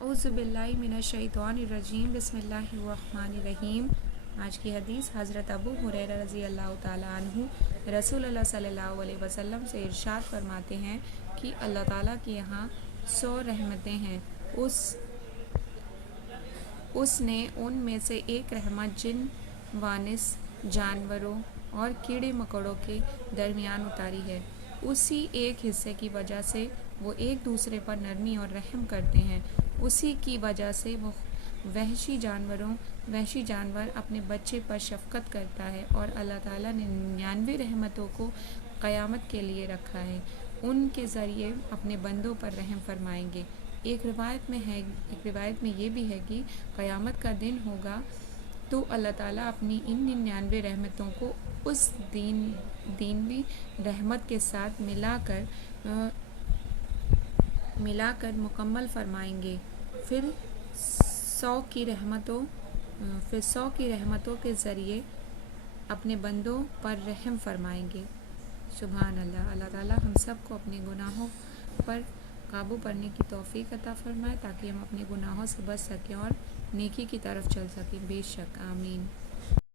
اعوذ باللہ من الشیطان الرجیم بسم اللہ الرحمن الرحیم۔ آج کی حدیث حضرت ابو ہریرہ رضی اللہ تعالیٰ عنہ رسول اللہ صلی اللہ علیہ وسلم سے ارشاد فرماتے ہیں کہ اللہ تعالیٰ کے یہاں 100 رحمتیں ہیں، اس نے ان میں سے ایک رحمت جن وانس جانوروں اور کیڑے مکوڑوں کے درمیان اتاری ہے۔ اسی ایک حصے کی وجہ سے وہ ایک دوسرے پر نرمی اور رحم کرتے ہیں۔ اسی کی وجہ سے وہ وحشی جانور اپنے بچے پر شفقت کرتا ہے، اور اللہ تعالیٰ نے 99 رحمتوں کو قیامت کے لیے رکھا ہے، ان کے ذریعے اپنے بندوں پر رحم فرمائیں گے۔ ایک روایت میں یہ بھی ہے کہ قیامت کا دن ہوگا تو اللہ تعالیٰ اپنی ان 99 رحمتوں کو اس دینوی رحمت کے ساتھ ملا کر مکمل فرمائیں گے، پھر 100 کی رحمتوں کے ذریعے اپنے بندوں پر رحم فرمائیں گے۔ سبحان اللہ۔ اللہ تعالیٰ ہم سب کو اپنے گناہوں پر قابو پانے کی توفیق عطا فرمائے تاکہ ہم اپنے گناہوں سے بچ سکیں اور نیکی کی طرف چل سکیں۔ بے شک، آمین۔